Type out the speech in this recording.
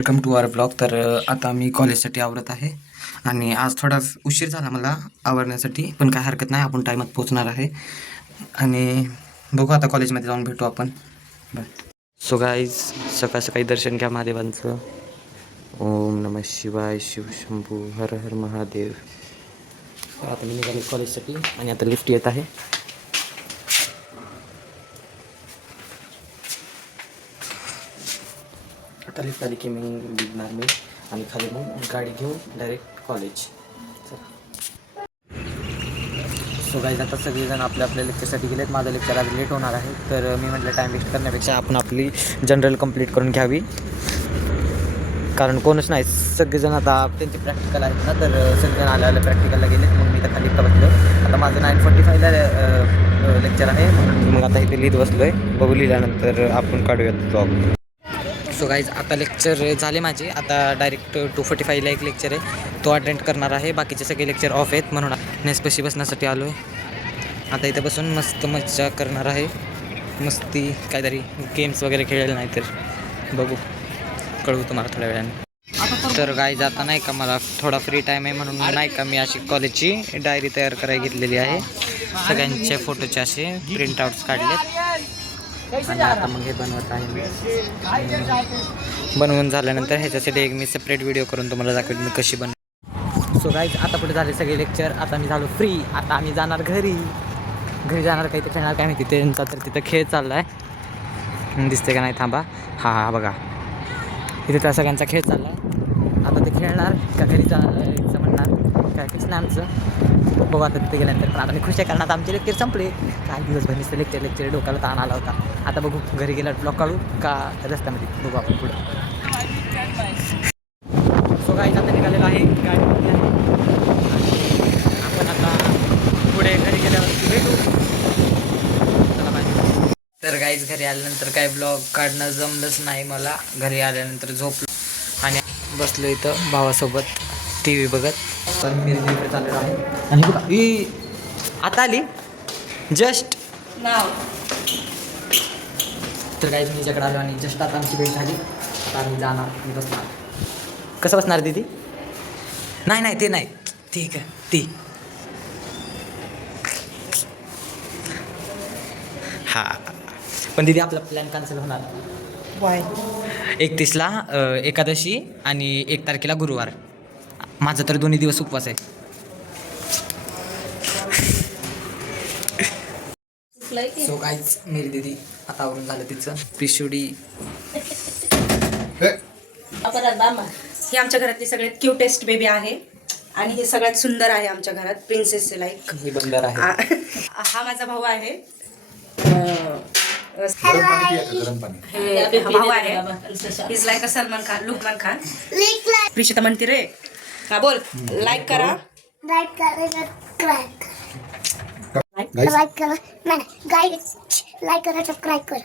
Welcome to our blog. तर आता मी कॉलेजसाठी आवरत आहे आणि आज थोडा उशीर झाला मला आवरण्यासाठी, पण काय हरकत नाही, आपण टायमात पोचणार आहे आणि बघू आता कॉलेजमध्ये जाऊन भेटू आपण. बाय. सो गाईज, सकाळ सकाळी दर्शन घ्या महादेवांचं. ओम नमः शिवाय, शिव शंभू, हर हर महादेव. आता मी निघाले कॉलेजसाठी आणि आता लिफ्ट येत आहे. आता लिफ्ट आली की मी निघणार मी आणि खाली मग गाडी घेऊन डायरेक्ट कॉलेज. सो गाईज, आता सगळेजण आपल्या लेक्चरसाठी गेलेत. माझं लेक्चर आज लेट होणार आहे, तर मी म्हटलं टाईम वेस्ट करण्यापेक्षा आपण आपली जनरल कंप्लीट करून घ्यावी, कारण कोणच नाही, सगळेजण आता त्यांची प्रॅक्टिकल आहेत ना, तर सगळेजण आल्या प्रॅक्टिकलला गेलेत. मग मी तर खाली बसलो. आता माझं 9:45ला लेक्चर आहे, म्हणून मग आता इथे लिहित बसलो आहे. बघू, लिहिल्यानंतर आपण काढूयात ब्लॉग. सो गाईज, आता लेक्चर झाले माझे. आता डायरेक्ट 2:45ला एक लेक्चर आहे, तो अटेंड करणार आहे. बाकीचे सगळे लेक्चर ऑफ आहेत, म्हणून नेसपशी बसण्यासाठी आलो आहे. आता इथं बसून मस्त मज्जा करणार आहे, मस्ती काहीतरी गेम्स वगैरे खेळेल, नाही तर बघू, कळवू तुम्हाला थोड्या वेळाने. तर गाईज, आता नाही का मला थोडा फ्री टाईम आहे, म्हणून नाही का मी अशी कॉलेजची डायरी तयार करायला घेतलेली आहे. सगळ्यांचे फोटोचे असे प्रिंटआउट्स काढलेत आणि आता मग हे बनवत आहे मी. बनवून झाल्यानंतर ह्याच्यासाठी एक मी सेपरेट व्हिडिओ करून तुम्हाला दाखवेल मी कशी सो गाईज, आता पुढे झाले सगळे लेक्चर. आता मी झालो फ्री. आता आम्ही जाणार घरी जाणार. काही ते खेळणार काय माहिती, त्यांचा तर तिथं खेळ चालला आहे, दिसते का नाही, थांबा. हा बघा, इथे त्या सगळ्यांचा खेळ चालला आहे. आता ते खेळणार का घरी जायचं म्हणणार काय फिक्स नाही आमचं, बघू आता तिथे गेल्यानंतर. पण आता मी खुश आहे, कारण आता आमचे लेक्चर संपले. काय दिवसभर नुसतं लेक्चर डोक्याला ताण आला होता. आता बघू घरी गेल्यावर ब्लॉग काढू का रस्त्यामध्ये, बघू आपण पुढे. सो गाईज, आता निघालेला आहे, गाडीमध्ये आहे. आपण आता पुढे घरी गेल्यावर भेटू. चला बाय. तर गाईज, घरी आल्यानंतर काय ब्लॉग काढणं जमलंच नाही मला. घरी आल्यानंतर झोपलो आणि बसलो इथं भावासोबत टी व्ही बघत. तर मी चाललेलो आहे आणि बघा ही आता आली जस्ट नाव. तर गाईज, मी हिच्याकडे आलो आणि जस्ट आता आमची भेट झाली. आता आम्ही जाणार, मी बसणार. कसं बसणार दीदी? नाही ते नाही, ठीक आहे ती. हा, पण दीदी आपला प्लॅन कॅन्सल होणार. वाय? 31ला एकादशी आणि 1 तारखेला गुरुवार. माझं तर दोन्ही दिवस उपवास आहे. सो गाईज, मेरी दीदी आता आवरून झालं तिचं पिशुडी. ही आमच्या घरातली सगळ्यात क्यूटेस्ट बेबी आहे आणि हे सगळ्यात सुंदर आहे आमच्या घरात, प्रिन्सेस लाईक. ही बंदर आहे. हा माझा भाऊ आहे. भाऊ आहे. Is like a Salman Khan, Lukman Khan. Prishita म्हणते रे, हा बोल. लाईक करा, लाईक करा, सबस्क्राईब करा.